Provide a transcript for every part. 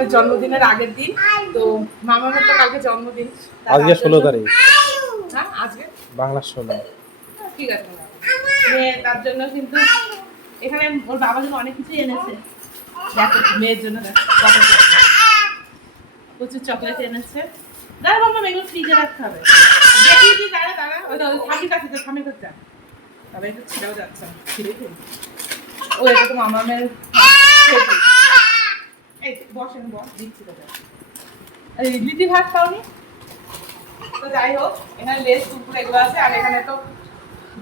মামামের জন্মদিনের আগের দিন। তো মামামের তো কালকে জন্মদিন, আজকে 16 তারিখ। হ্যাঁ আজকে বাংলা 16। ঠিক আছে। তার জন্য কিন্তু এখানে ওর বাবা জন্য অনেক কিছু এনেছে। দেখো মেয়ের জন্য প্রচুর চকলেট এনেছে। দাঁড়া বাবা, এগুলো ফ্রিজে রাখতে হবে। দেখি দাঁড়া দাঁড়া, ওই থামি কাছে থামি করতে তবে একটু ছিঁড়েও যাচ্ছে ছিঁড়ে ফেলি। ও এটা তো মামামের এই বসেন বস দিচ্ছি তোকে। আর ইডলি ভাত খাওনি তো যাই হোক, এখানে লেস কুকুর এগুলো আছে। আর এখানে তো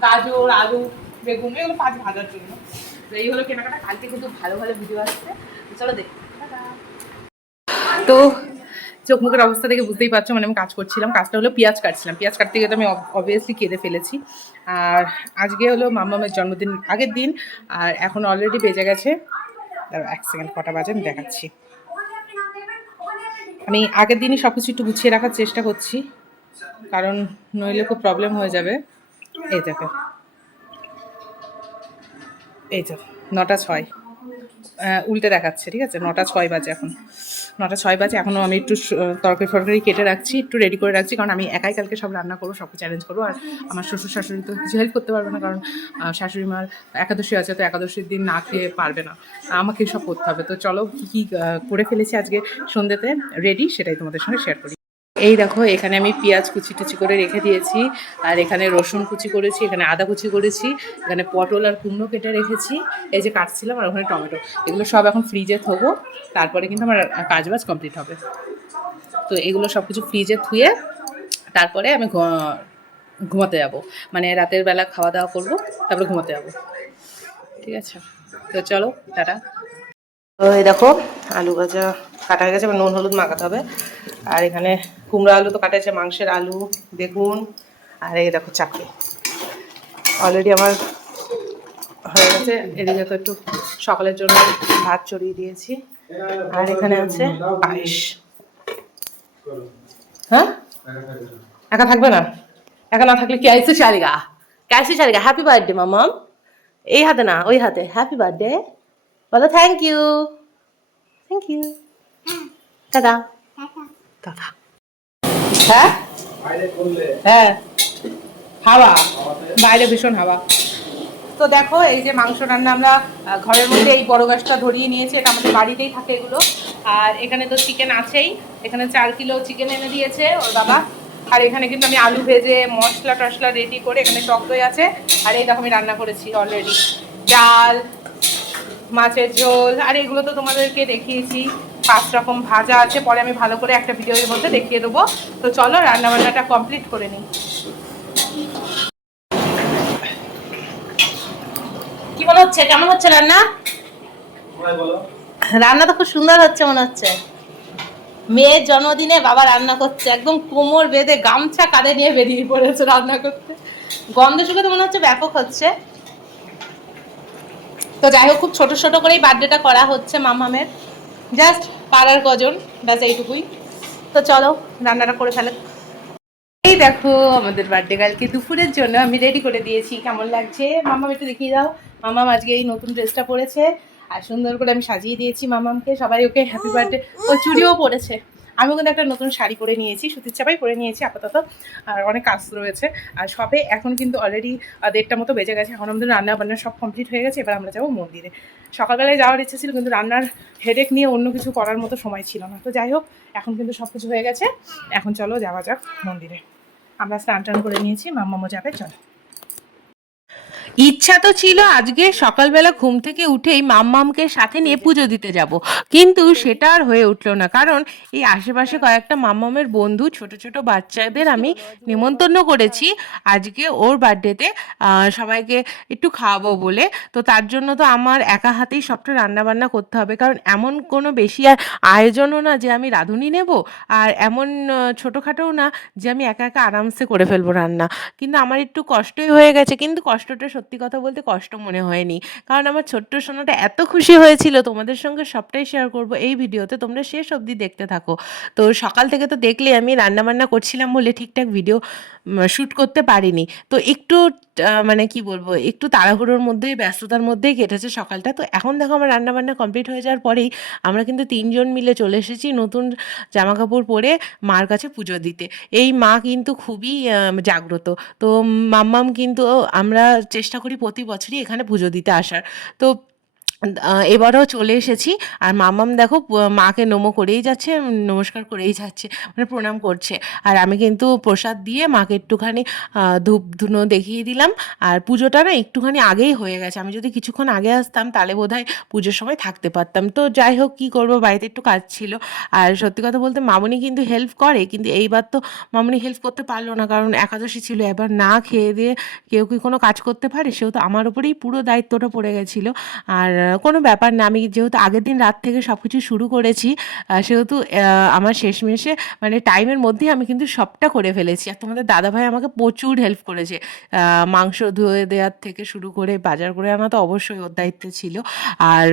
গাজর আলু বেগুন এগুলো 5 ভাজার জন্য। তো এই হলো কেনাকাটা। কালকে কিন্তু ভালো ভালো ভিডিও আসছে, চলো দেখি। তো চোখ মুখের অবস্থা দেখে বুঝতেই পারছো, মানে আমি কাজ করছিলাম। কাজটা হলো পেঁয়াজ কাটছিলাম। পেঁয়াজ কাটতে গিয়ে তো আমি অবভিয়াসলি কেঁদে ফেলেছি। আর আজকে হলো মামামের জন্মদিন আগের দিন, আর এখন অলরেডি বেজে গেছে, এক সেকেন্ড কটা বাজে আমি দেখাচ্ছি। আমি আগের দিনই সব কিছু একটু গুছিয়ে রাখার চেষ্টা করছি, কারণ নইলে খুব প্রবলেম হয়ে যাবে। এই দেখো, এই তো 9টা 6 উল্টে দেখাচ্ছে, ঠিক আছে? 9টা 6 বাজে এখন। 9টা 6 বাজে। এখনও আমি একটু তরকারি ফরকারি কেটে রাখছি, একটু রেডি করে রাখছি, কারণ আমি একাই কালকে সব রান্না করবো, সব কিছু অ্যারেঞ্জ করবো। আর আমার শ্বশুর শাশুড়ি তো কিছু হেল্প করতে পারবে না, কারণ শাশুড়ি মার একাদশী আছে, তো একাদশীর দিন না খেয়ে পারবে না, আমাকে সব করতে হবে। তো চলো কী কী করে ফেলেছি আজকে সন্ধ্যেতে রেডি, সেটাই তোমাদের সঙ্গে শেয়ার করি। এই দেখো, এখানে আমি পেঁয়াজ কুচি টুচি করে রেখে দিয়েছি, আর এখানে রসুন কুচি করেছি, এখানে আদা কুচি করেছি, এখানে পটল আর কুমড়ো কেটে রেখেছি, এই যে কাটছিলাম, আর ওখানে টমেটো। এগুলো সব এখন ফ্রিজে থবো, তারপরে কিন্তু আমার কাজবাজ কমপ্লিট হবে। তো এগুলো সব কিছু ফ্রিজে থুয়ে তারপরে আমি ঘুমাতে যাব, মানে রাতের বেলা খাওয়া দাওয়া করবো, তারপরে ঘুমাতে যাবো। ঠিক আছে, তো চলো টাটা। এই দেখো আলু ভাজা কাটা হয়ে গেছে, এবার নুন হলুদ মাখাতে হবে। আর এখানে কুমড়ো আলু তো কাটা আছে, মাংসের আলু, বেগুন, আর এই দেখো চাকরি অলরেডি আমার হয়ে গেছে। এদিকে তো একটু সকালের জন্য ভাত চড়িয়ে দিয়েছি, আর এখানে আছে পায়েস। হ্যাঁ একা থাকবে না? একা না থাকলে ক্যাইসে চালিগা, ক্যাইসে চালিগা। হ্যাপি বার্থডে মামাম। এই হাতে না ওই হাতে, হ্যাপি বার্থডে বলো। থ্যাংক ইউ, থ্যাংক ইউ, দাদা দাদা। হ্যাঁ হ্যাঁ হাওয়া, বাইরে ভীষণ হাওয়া। তো দেখো এই যে মাংস রান্না আমরা ঘরের মধ্যে এই বড় গাছটা ধরিয়ে নিয়েছি, এটা আমাদের বাড়িতেই থাকে এগুলো। আর এখানে তো চিকেন আছেই, এখানে 4 কিলো চিকেন এনে দিয়েছে ওর বাবা। আর এখানে কিন্তু আমি আলু ভেজে মশলা টশলা রেডি করে, এখানে টক দই আছে। আর এই দেখো আমি রান্না করেছি অলরেডি ডাল, মাছের ঝোল, আর এগুলো তো তোমাদেরকে দেখিয়েছি। 5 রকম ভাজা আছে, পরে আমি ভালো করে একটা ভিডিওর মধ্যে দেখিয়ে দেবো। তো চলো রান্নাবান্নাটা কমপ্লিট করে নিই। কি মনে হচ্ছে, কেমন হচ্ছে রান্না? রান্না তো খুব সুন্দর হচ্ছে মনে হচ্ছে। মেয়ের জন্মদিনে বাবা রান্না করছে, একদম কোমর বেঁধে গামছা কাঁধে নিয়ে বেরিয়ে পড়েছে রান্না করতে। গন্ধ শুকে তো মনে হচ্ছে ব্যাপক হচ্ছে। তো যাই হোক, খুব ছোট ছোট করেই বার্থডেটা করা হচ্ছে মামামের, জাস্ট পাড়ার কজন, ব্যাস এইটুকুই। তো চলো রান্নাটা করে ফেলে। এই দেখো আমাদের বার্থডে কালকে দুপুরের জন্য আমি রেডি করে দিয়েছি। কেমন লাগছে মামাম একটু দেখিয়ে দাও। মামাম আজকে এই নতুন ড্রেসটা পরেছে, আর সুন্দর করে আমি সাজিয়ে দিয়েছি মামামকে। সবাই ওকে হ্যাপি বার্থডে, ও চুড়িও পরেছে। আমিও কিন্তু একটা নতুন শাড়ি পরে নিয়েছি, সুতির চাপাই পরে নিয়েছি আপাতত, আর অনেক কাজ রয়েছে। আর সবে এখন কিন্তু অলরেডি 1:30টা মতো বেজে গেছে। এখন আমাদের রান্না বান্না সব কমপ্লিট হয়ে গেছে, এবার আমরা যাবো মন্দিরে। সকালবেলায় যাওয়ার ইচ্ছে ছিল, কিন্তু রান্নার হেডেক নিয়ে অন্য কিছু করার মতো সময় ছিল না। তো যাই হোক, এখন কিন্তু সব কিছু হয়ে গেছে, এখন চলো যাওয়া যাক মন্দিরে। আমরা স্নান টান করে নিয়েছি, মাম্মামও যাবে, চল। ইচ্ছা তো ছিল আজকে সকালবেলা ঘুম থেকে উঠেই মাম্মামকে সাথে নিয়ে পুজো দিতে যাব, কিন্তু সেটা আর হয়ে উঠলো না। কারণ এই আশেপাশে কয়েকটা মাম্মামের বন্ধু, ছোট ছোট বাচ্চাদের আমি নিমন্ত্রণ করেছি আজকে ওর বার্থডেতে সবাইকে একটু খাওয়াবো বলে। তো তার জন্য তো আমার একা হাতেই সবটা রান্না বান্না করতে হবে, কারণ এমন কোনো বেশি আয়োজনও না যে আমি রাঁধুনি নেব, আর এমন ছোটোখাটোও না যে আমি একা একা আরামসে করে ফেলবো রান্না। কিন্তু আমার একটু কষ্টই হয়ে গেছে, কিন্তু কষ্টটা সত্যি সত্যি কথা বলতে কষ্ট মনে হয়নি, কারণ আমার ছোট্ট সোনাটা এত খুশি হয়েছিল। তোমাদের সঙ্গে সবটাই শেয়ার করব এই ভিডিওতে, তোমরা শেষ অবধি দেখতে থাকো। তো সকাল থেকে তো দেখলে আমি রান্নাবান্না করছিলাম বলে ঠিকঠাক ভিডিও শ্যুট করতে পারিনি। তো একটু মানে কি বলবো, একটু তাড়াহুড়োর মধ্যেই, ব্যস্ততার মধ্যেই কেটেছে সকালটা। তো এখন দেখো আমার রান্নাবান্না কমপ্লিট হয়ে যাওয়ার পরেই আমরা কিন্তু ৩ জন মিলে চলে এসেছি নতুন জামাকাপড় পরে মার কাছে পুজো দিতে। এই মা কিন্তু খুবই জাগ্রত। তো মাম্মাম কিন্তু, আমরা চেষ্টা করি প্রতি বছরই এখানে পুজো দিতে আসার। তো এবারেও চলে এসেছি। আর মাম্মাম দেখো মাকে নমো করেই যাচ্ছে, নমস্কার করেই যাচ্ছে, মানে প্রণাম করছে। আর আমি কিন্তু প্রসাদ দিয়ে মাকে একটুখানি ধূপ ধুনো দেখিয়ে দিলাম। আর পুজোটা না একটুখানি আগেই হয়ে গেছে, আমি যদি কিছুক্ষণ আগে আসতাম তাহলে বোধহয় পুজোর সময় থাকতে পারতাম। তো যাই হোক, কী করবো, বাড়িতে একটু কাজ ছিল। আর সত্যি কথা বলতে মামনি কিন্তু হেল্প করে, কিন্তু এইবার তো মামনি হেল্প করতে পারলো না, কারণ একাদশী ছিল। এবার না খেয়ে দিয়ে কেউ কি কোনো কাজ করতে পারে, সেহেতু আমার উপরেই পুরো দায়িত্বটা পড়ে গেছিলো। আর কোনো ব্যাপার না, আমি যেহেতু আগের দিন রাত থেকে সব কিছু শুরু করেছি, সেহেতু আমার শেষমেশে মানে টাইমের মধ্যেই আমি কিন্তু সবটা করে ফেলেছি। আর তোমাদের দাদাভাই আমাকে প্রচুর হেল্প করেছে, মাংস ধুয়ে দেওয়ার থেকে শুরু করে বাজার করে আনা তো অবশ্যই ওর দায়িত্বে ছিল। আর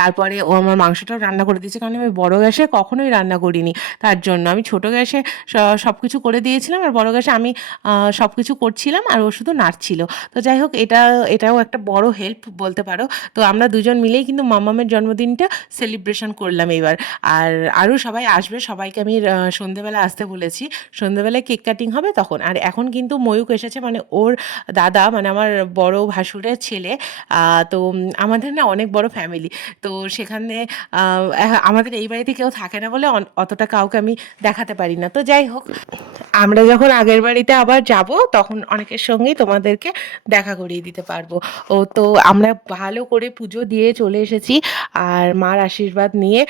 তারপরে ও আমার মাংসটাও রান্না করে দিয়েছে, কারণ আমি বড় গ্যাসে কখনোই রান্না করিনি। তার জন্য আমি ছোট গ্যাসে সব কিছু করে দিয়েছিলাম, আর বড় গ্যাসে আমি সব কিছু করছিলাম আর ও শুধু নাড়ছিল। তো যাই হোক, এটাও একটা বড় হেল্প বলতে পারো। তো আমরা দুজন মিলেই কিন্তু মাম্মামের জন্মদিনটা সেলিব্রেশন করলাম এবার। আর আরও সবাই আসবে, সবাইকে আমি সন্ধেবেলা আসতে বলেছি। সন্ধেবেলায় কেক কাটিং হবে তখন। আর এখন কিন্তু ময়ূক এসেছে, মানে ওর দাদা, মানে আমার বড় ভাসুরের ছেলে। তো আমাদের না অনেক বড় ফ্যামিলি। তো সেখানে আমাদের এই বাড়িতে কেউ থাকে না বলে অতটা কাউকে আমি দেখাতে পারি না। তো যাই হোক, আমরা যখন আগের বাড়িতে আবার যাব তখন অনেকের সঙ্গেই তোমাদেরকে দেখা করিয়ে দিতে পারবো। তো আমরা ভালো করে পুজো দিয়ে চলে এসেছি, আর মার আশীর্বাদ নিয়ে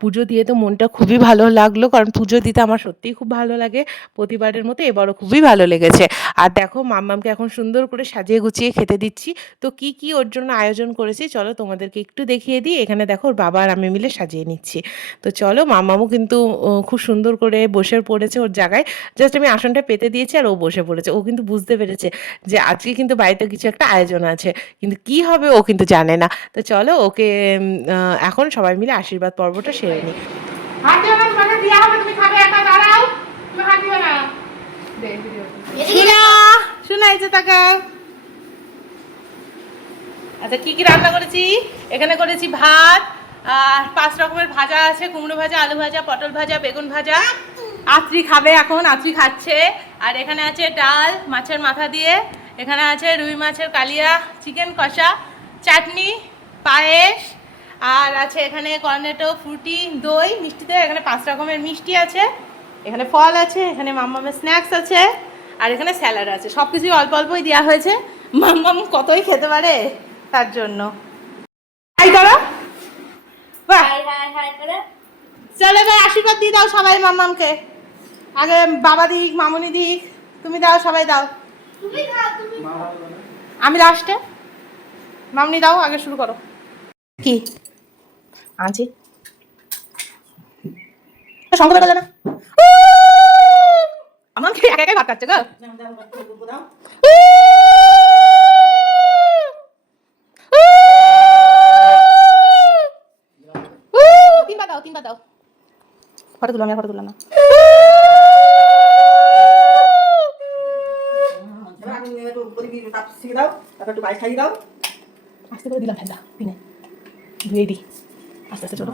পুজো দিয়ে তো মনটা খুবই ভালো লাগলো, কারণ পুজো দিতে আমার সত্যিই খুব ভালো লাগে, প্রতিবারের মতো এবারও খুবই ভালো লেগেছে। আর দেখো মাম্মামকে এখন সুন্দর করে সাজিয়ে গুছিয়ে খেতে দিচ্ছি। তো কি কি ওর জন্য আয়োজন করেছি চলো তোমাদেরকে একটু দেখিয়ে দিই। এখানে দেখো ওর বাবা আর আমি মিলে সাজিয়ে নিচ্ছি। তো চলো, মাম্মামও কিন্তু খুব সুন্দর করে বসে পড়েছে ওর জায়গায়। জাস্ট আমি আসনটা পেতে দিয়েছি আর ও বসে পড়েছে। ও কিন্তু বুঝতে পেরেছে যে আজকে কিন্তু বাড়িতে কিছু একটা আয়োজন আছে, কিন্তু কি হবে ও কিন্তু জানে না। তো চলো, ওকে এখন সবাই মিলে আশীর্বাদ পর্বটা সেরে নিই। হাত দিও না, তোমাকে দেওয়া হবে, তুমি খাবে একা, দাঁড়াও, তুমি হাত দিও না। শোনা শোনা, এই যে তাকে। আচ্ছা, কি কি রান্না করেছি? এখানে করেছি ভাত, আর 5 রকমের ভাজা আছে, কুমড়ো ভাজা, আলু ভাজা, পটল ভাজা, বেগুন ভাজা। আত্রি খাবে এখন, আত্রি খাচ্ছে। আর এখানে আছে ডাল মাছের মাথা দিয়ে, এখানে আছে রুই মাছের কালিয়া, চিকেন কষা, চাটনি, পায়েস, আর আছে এখানে কর্নেটো, ফ্রুটি, দই, মিষ্টিতে এখানে 5 রকমের মিষ্টি আছে, এখানে ফল আছে, এখানে মাম্মামের স্ন্যাক্স আছে, আর এখানে স্যালাড আছে। সব কিছুই অল্প অল্পই দেওয়া হয়েছে, মাম্মাম কতই খেতে পারে তার জন্য। হাই করো, বাহ, চলো এবার আশীর্বাদ দিয়ে দাও সবাই মাম্মামকে। আগে বাবা দিক, মামুনি দিক, তুমি দাও, সবাই দাও। আমি লাস্টে, মামনি দাও, আগে শুরু করো। কি আনছি সংকল্প গেল না, আমাকে একা একাই ভাত খাচ্ছে গো। তিনবার দাও, ফটো তুলো, আমি আর ফটো তুললাম না। আস্তে করে দিলাম ফেলদা, দিনে ধুয়ে দিই আস্তে আস্তে। ছোট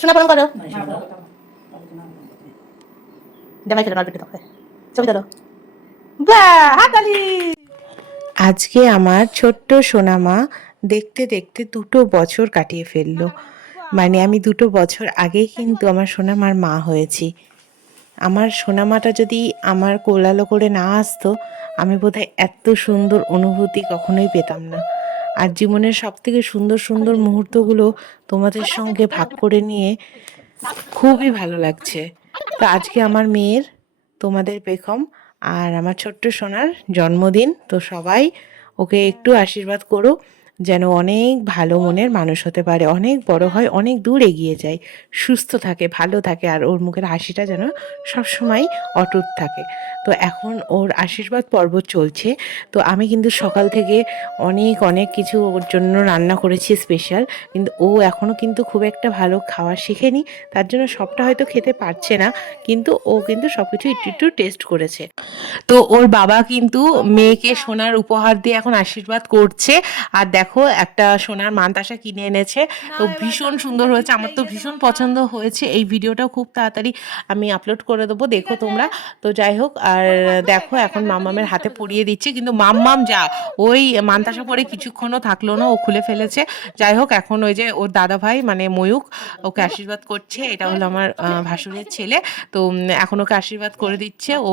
শোনা পালন করো, জামাই খেলো নলপেটে তবে ছবি তোলো, বাহ, হাততালি। আজকে আমার ছোট্ট সোনামা দেখতে দেখতে 2 বছর কাটিয়ে ফেললো। মানে আমি 2 বছর আগেই কিন্তু আমার সোনামার মা হয়েছি। আমার সোনামাটা যদি আমার কোলালো করে না আসতো, আমি বোধহয় এত সুন্দর অনুভূতি কখনোই পেতাম না। আর জীবনের সবথেকে সুন্দর সুন্দর মুহূর্তগুলো তোমাদের সঙ্গে ভাগ করে নিয়ে খুবই ভালো লাগছে। তো আজকে আমার মেয়ের, তোমাদের বেগম আর আমার ছোট্ট সোনার জন্মদিন। তো সবাই ওকে একটু আশীর্বাদ করো। যেন অনেক ভালো মনের মানুষ হতে পারে, অনেক বড় হয়, অনেক দূর এগিয়ে যায়, সুস্থ থাকে, ভালো থাকে, আর ওর মুখের হাসিটা যেন সবসময় অটুট থাকে। তো এখন ওর আশীর্বাদ পর্ব চলছে। তো আমি কিন্তু সকাল থেকে অনেক অনেক কিছু ওর জন্য রান্না করেছি স্পেশাল, কিন্তু ও এখনও কিন্তু খুব একটা ভালো খাওয়া শেখেনি, তার জন্য সবটা হয়তো খেতে পারছে না, কিন্তু ও কিন্তু সব কিছু একটু একটু টেস্ট করেছে। তো ওর বাবা কিন্তু মেয়েকে সোনার উপহার দিয়ে এখন আশীর্বাদ করছে। আর দেখো একটা সোনার মানতাসা কিনে এনেছে, তো ভীষণ সুন্দর হয়েছে, আমার তো ভীষণ পছন্দ হয়েছে। এই ভিডিওটাও খুব তাড়াতাড়ি আমি আপলোড করে দেবো, দেখো তোমরা। তো যাই হোক, আর দেখো এখন মাম্মামের হাতে পরিয়ে দিচ্ছে, কিন্তু মাম্মাম যা ওই মানতাসা পরে কিছুক্ষণও থাকলো না, ও খুলে ফেলেছে। যাই হোক, এখন ওই যে ওর দাদা ভাই মানে ময়ূক ওকে আশীর্বাদ করছে, এটা হলো আমার ভাসুরের ছেলে। তো এখন ওকে আশীর্বাদ করে দিচ্ছে। ও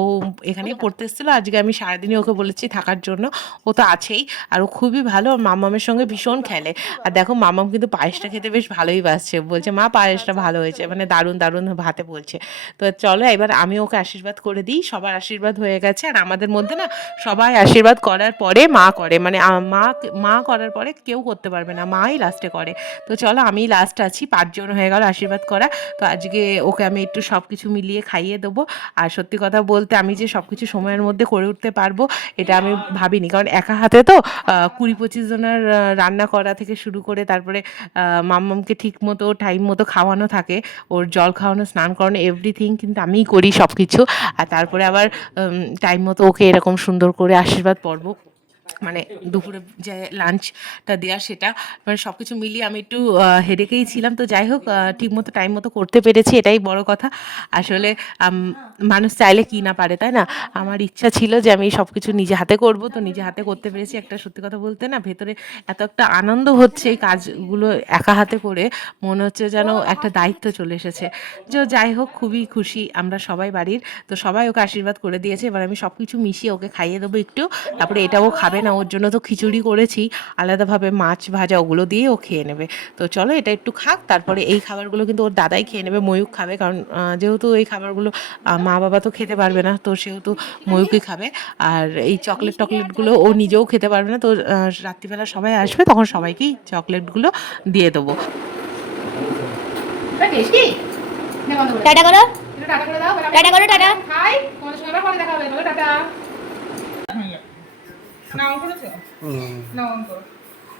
এখানেই পড়তে এসেছিলো, আজকে আমি সারাদিনই ওকে বলেছি থাকার জন্য, ও তো আছেই। আর ও খুবই ভালো, ওর মামামের সঙ্গে ভীষণ খেলে। আর দেখো মামাম কিন্তু পায়েসটা খেতে বেশ ভালোই বাসছে, বলছে মা পায়েসটা ভালো হয়েছে, মানে দারুণ দারুণ ভাতে বলছে। তো চলো এবার আমি ওকে আশীর্বাদ করে দিই। সবার আশীর্বাদ হয়ে গেছে, আর আমাদের মধ্যে না সবাই আশীর্বাদ করার পরে মা করে, মানে মা করার পরে কেউ করতে পারবে না, মাই লাস্টে করে। তো চলো আমি লাস্ট আছি, 5 জন হয়ে গেল আশীর্বাদ করা। তো আজকে ওকে আমি একটু সব কিছু মিলিয়ে খাইয়ে দেবো। আর সত্যি কথা বলতে আমি যে সব কিছু সময়ের মধ্যে করে উঠতে পারবো এটা আমি ভাবিনি, কারণ একা হাতে তো 20-25 জনের রান্না করা থেকে শুরু করে, তারপরে মাম্মামকে ঠিক মতো টাইম মতো খাওয়ানো থাকে, ওর জল খাওয়ানো, স্নান করানো, এভরিথিং কিন্তু আমিই করি সব কিছু। আর তারপরে আবার টাইম মতো ওকে এরকম সুন্দর করে আশীর্বাদ পর্ব, মানে দুপুরে যে লাঞ্চটা দেওয়া সেটা, মানে সব কিছু মিলিয়ে আমি একটু হেডেকেই ছিলাম। তো যাই হোক, ঠিক মতো টাইম মতো করতে পেরেছি, এটাই বড় কথা। আসলে মানুষ চাইলে কি না পারে, তাই না? আমার ইচ্ছা ছিল যে আমি সব কিছু নিজে হাতে করব, তো নিজে হাতে করতে পেরেছি। একটা সত্যি কথা বলতে না, ভেতরে এত একটা আনন্দ হচ্ছে এই কাজগুলো একা হাতে করে, মনে হচ্ছে যেন একটা দায়িত্ব চলে এসেছে। যে যাই হোক, খুবই খুশি আমরা সবাই বাড়ির। তো সবাই ওকে আশীর্বাদ করে দিয়েছে, এবার আমি সব কিছু মিশিয়ে ওকে খাইয়ে দেবো একটু। তারপরে এটাও খাবে না, ওর জন্য তো খিচুড়ি করেছি আলাদাভাবে, মাছ ভাজা ওগুলো দিয়ে ও খেয়ে নেবে। তো চলো এটা একটু খাক, তারপরে এই খাবারগুলো কিন্তু ওর দাদাই খেয়ে নেবে, ময়ূক খাবে, কারণ যেহেতু এই খাবারগুলো মা বাবা তো খেতে পারবে না, তো সেহেতু ময়ূকই খাবে। আর এই চকলেটগুলো ও নিজেও খেতে পারবে না, তো রাত্রিবেলা সবাই আসবে তখন সবাইকেই চকলেটগুলো দিয়ে দেবো। টাটা করো, টাটা করো, টাটা।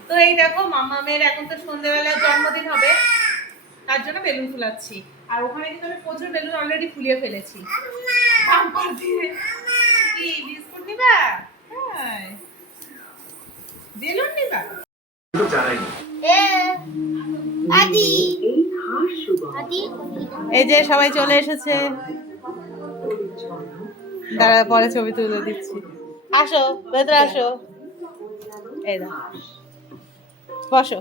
তো এই দেখো মামামের এখন তো সন্ধ্যেবেলা জন্মদিন হবে, তার জন্য বেলুন ফুলাচ্ছি। আর ওখানে কিন্তু আমি প্রচুর বেলুন অলরেডি ফুলিয়ে ফেলেছি। বাম্পার দিয়ে কি বিস্কুট নিবা? হ্যাঁ, বেলুন নিবা? এ আদি আদি, এই যে সবাই চলে এসেছে, দাঁড়া পরে ছবি তুলে দিচ্ছি। আসো ভেতরে আসো, এই দেখো বসো।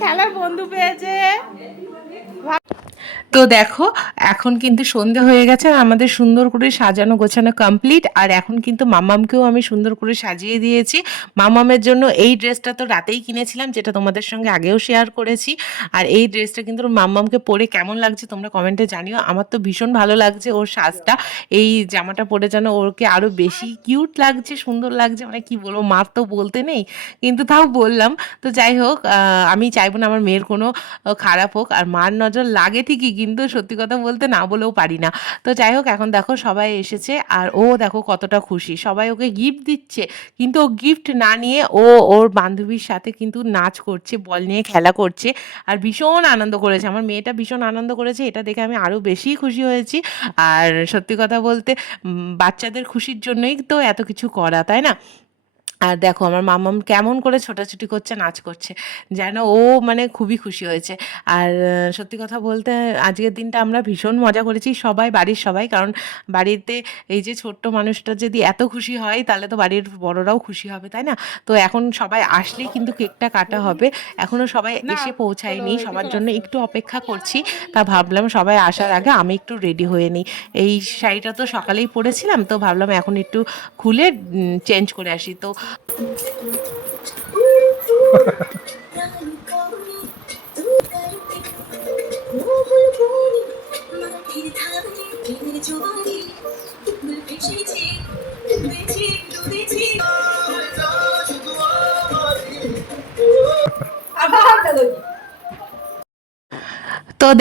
খেলার বন্ধু পেয়েছে। তো দেখো এখন কিন্তু সন্ধে হয়ে গেছে, আর আমাদের সুন্দর করে সাজানো গোছানো কমপ্লিট। আর এখন কিন্তু মাম্মামকেও আমি সুন্দর করে সাজিয়ে দিয়েছি। মাম্মামের জন্য এই ড্রেসটা তো রাতেই কিনেছিলাম, যেটা তোমাদের সঙ্গে আগেও শেয়ার করেছি। আর এই ড্রেসটা কিন্তু মাম্মামকে পরে কেমন লাগছে তোমরা কমেন্টে জানিও। আমার তো ভীষণ ভালো লাগছে ওর সাজটা, এই জামাটা পরে যেন ওকে আরও বেশি কিউট লাগছে, সুন্দর লাগছে, মানে কি বলবো, মার তো বলতে নেই, কিন্তু তাও বললাম। তো যাই হোক, আমি চাইবো না আমার মেয়ের কোনো খারাপ হোক, আর মার নজর লাগে ঠিকই, কিন্তু সত্যি কথা বলতে না বলেও পারি না। তো যাই হোক, এখন দেখো সবাই এসেছে, আর ও দেখো কতটা খুশি, সবাই ওকে গিফট দিচ্ছে, কিন্তু ও গিফট না নিয়ে ও ওর বান্ধবীর সাথে কিন্তু নাচ করছে, বল নিয়ে খেলা করছে, আর ভীষণ আনন্দ করেছে। আমার মেয়েটা ভীষণ আনন্দ করেছে, এটা দেখে আমি আরও বেশি খুশি হয়েছি। আর সত্যি কথা বলতে বাচ্চাদের খুশির জন্যই তো এত কিছু করা, তাই না? আর দেখো আমার মাম্মাম কেমন করে ছোটাছুটি করছে, নাচ করছে, যেন ও মানে খুবই খুশি হয়েছে। আর সত্যি কথা বলতে আজকের দিনটা আমরা ভীষণ মজা করেছি সবাই, বাড়ির সবাই, কারণ বাড়িতে এই যে ছোট্ট মানুষটা যদি এত খুশি হয়, তাহলে তো বাড়ির বড়রাও খুশি হবে, তাই না? তো এখন সবাই আসলেই কিন্তু কেকটা কাটা হবে, এখনও সবাই এসে পৌঁছায়নি, সবার জন্য একটু অপেক্ষা করছি। তা ভাবলাম সবাই আসার আগে আমি একটু রেডি হয়ে নিই। এই শাড়িটা তো সকালেই পরেছিলাম, তো ভাবলাম এখন একটু খুলে চেঞ্জ করে আসি। তো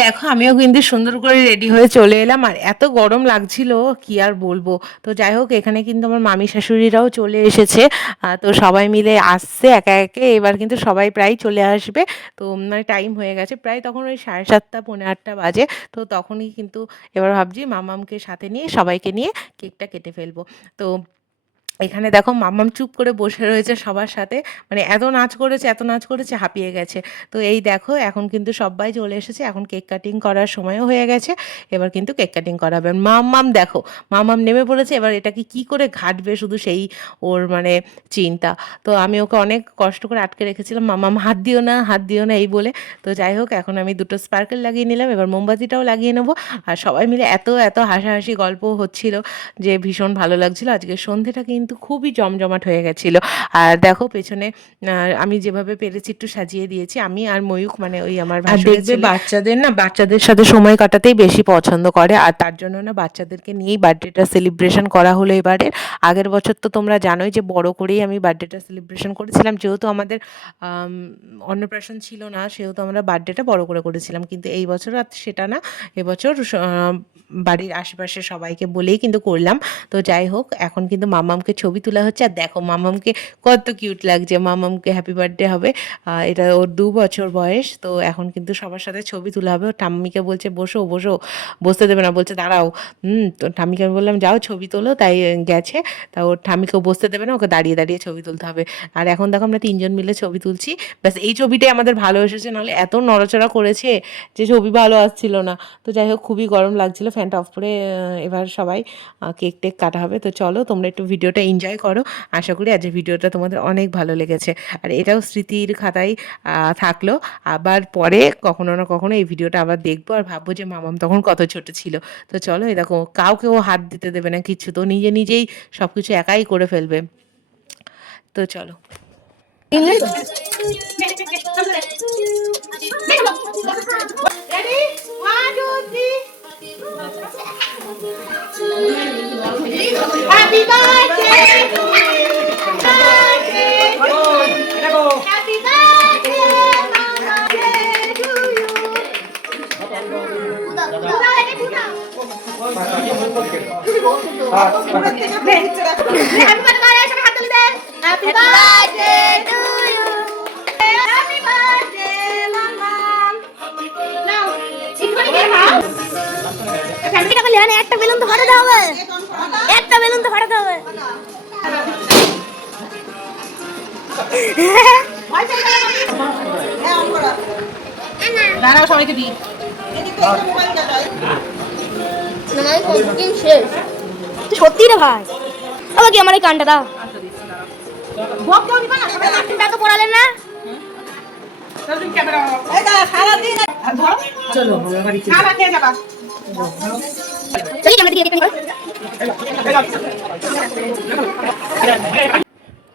দেখো আমিও কিন্তু সুন্দর করে রেডি হয়ে চলে এলাম, আর এত গরম লাগছিল কি আর বলবো। তো যাই হোক, এখানে কিন্তু আমার মামি শাশুড়িরাও চলে এসেছে। তো সবাই মিলে আসছে একে একে, এবার কিন্তু সবাই প্রায় চলে আসবে। তো মানে টাইম হয়ে গেছে প্রায়, তখন ওই 7:30 পৌনে 8টা বাজে। তো তখনই কিন্তু এবার ভাবছি মামামকে সাথে নিয়ে সবাইকে নিয়ে কেকটা কেটে ফেলবো। তো এখানে দেখো মাম্মাম চুপ করে বসে রয়েছে সবার সাথে, মানে এত নাচ করেছে হাঁপিয়ে গেছে। তো এই দেখো এখন কিন্তু সবাই চলে এসেছে, এখন কেক কাটিং করার সময়ও হয়ে গেছে। এবার কিন্তু কেক কাটিং করাবেন। মাম্মাম দেখো, মাম্মাম নেমে পড়েছে, এবার এটাকে কি করে ঘাটবে শুধু সেই ওর মানে চিন্তা। তো আমি ওকে অনেক কষ্ট করে আটকে রেখেছিলাম, মাম্মাম হাত দিও না হাত দিও না এই বলে। তো যাই হোক, এখন আমি দুটো স্পার্কেল লাগিয়ে নিলাম, এবার মোমবাতিটাও লাগিয়ে নেবো। আর সবাই মিলে এত এত হাসাহাসি গল্প হচ্ছিল যে ভীষণ ভালো লাগছিল। আজকে সন্ধেটা কিন্তু খুবই জমজমাট হয়ে গেছিল। আর দেখো পেছনে আমি যেভাবে পেরেছি একটু সাজিয়ে দিয়েছি, আমি আর ময়ূক, মানে ওই আমার ভাসুরের ছেলে। বাচ্চাদের না বাচ্চাদের সাথে সময় কাটাতেই বেশি পছন্দ করে, আর তার জন্য না বাচ্চাদেরকে নিয়েই বার্থডেটা সেলিব্রেশন করা হলো এবারে। আগের বছর তো তোমরা জানোই যে বড় করেই আমি বার্থডেটা সেলিব্রেশন করেছিলাম, যেহেতু আমাদের অন্নপ্রাশন ছিল না সেহেতু আমরা বার্থডেটা বড় করে করেছিলাম। কিন্তু এই বছর আর সেটা না, এবছর বাড়ির আশেপাশে সবাইকে বলেই কিন্তু করলাম। তো যাই হোক, এখন কিন্তু মামামকে ছবি তোলা হচ্ছে, আর দেখো মামামকে কত কিউট লাগছে। মামামকে হ্যাপি বার্থডে হবে, এটা ওর 2 বছর বয়স। তো এখন কিন্তু সবার সাথে ছবি তোলা হবে। ওর ঠাম্মিকে বলছে বসো বসো, বসতে দেবে না, বলছে দাঁড়াও। তো ঠাম্মিকে আমি বললাম যাও ছবি তোলো, তাই গেছে। তা ওর ঠাম্মিকেও বসতে দেবে না, ওকে দাঁড়িয়ে দাঁড়িয়ে ছবি তুলতে হবে। আর এখন দেখো আমরা 3জন মিলে ছবি তুলছি। ব্যাস এই ছবিটাই আমাদের ভালো এসেছে, নাহলে এত নড়াচড়া করেছে যে ছবি ভালো আসছিল না। তো যাই হোক, খুবই গরম লাগছিল, ফ্যানটা অফ করে এবার সবাই কেক টেক কাটা হবে। তো চলো তোমরা একটু ভিডিওটা এনজয় করো। আশা করি আজকের ভিডিওটা তোমাদের অনেক ভালো লেগেছে, আর এটাও স্মৃতির খাতায় থাকলো। আবার পরে কখনো না কখনো এই ভিডিওটা আবার দেখবো আর ভাববো যে মামাম তখন কত ছোট ছিল। তো চলো, এই দেখো কাউকেও হাত দিতে দেবে না কিছু, তো নিজে নিজেই সব কিছু একাই করে ফেলবে। তো চলো। Happy birthday! Happy birthday, Mama to you. Happy birthday to you. Happy birthday, Mama. Now, Chikni কে খাও? ফ্যামিলিটা বলি না, একটা বেলুন তো ফাটাতে হবে। একটা বেলুন তো ফাটাতে হবে। দাঁড়াও সবাইকে দিই। সত্যি রে ভাই, আমাকে আমার এই কানটা দাও। কানটা তো পড়ালেন না। চলো বাড়ি খেয়ে যাবা। চলি ক্যামেরা দিয়ে দেখতে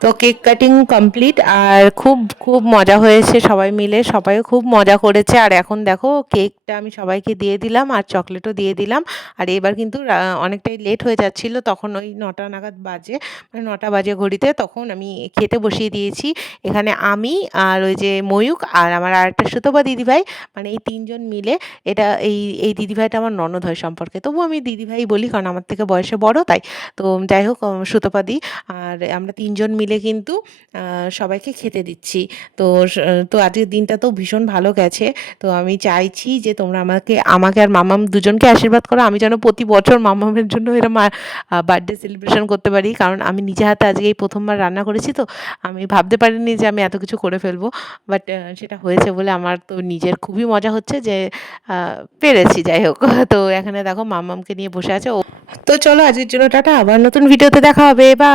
তো কেক কাটিং কমপ্লিট, আর খুব খুব মজা হয়েছে, সবাই মিলে সবাইও খুব মজা করেছে। আর এখন দেখো কেকটা আমি সবাইকে দিয়ে দিলাম, আর চকলেটও দিয়ে দিলাম। আর এবার কিন্তু অনেকটাই লেট হয়ে যাচ্ছিলো, তখন ওই 9টা নাগাদ বাজে, মানে 9টা বাজে ঘড়িতে, তখন আমি খেতে বসিয়ে দিয়েছি। এখানে আমি আর ওই যে ময়ূক আর আমার আরেকটা সুতপা দিদিভাই, মানে এই 3জন মিলে। এটা এই দিদিভাইটা আমার ননদ হয় সম্পর্কে, তবু আমি দিদিভাই বলি কারণ আমার থেকে বয়সে বড় তাই। তো যাই হোক, সুতপা দি আর আমরা 3জন মিলে কিন্তু সবাইকে খেতে দিচ্ছি। তো তো আজকের দিনটা তো ভীষণ ভালো গেছে। তো আমি চাইছি যে তোমরা আমাকে আর মামাম দুজনকে আশীর্বাদ করো, আমি যেন প্রতি বছর মামামের জন্য এরকম বার্থডে সেলিব্রেশন করতে পারি। কারণ আমি নিজে হাতে আজকে এই প্রথমবার রান্না করেছি, তো আমি ভাবতে পারিনি যে আমি এত কিছু করে ফেলবো। বাট সেটা হয়েছে বলে আমার তো নিজের খুবই মজা হচ্ছে যে পেরেছি। যাই হোক, তো এখানে দেখো মামামকে নিয়ে বসে আছে ও। তো চলো আজকের জন্য টাটা, আবার নতুন ভিডিওতে দেখা হবে। বা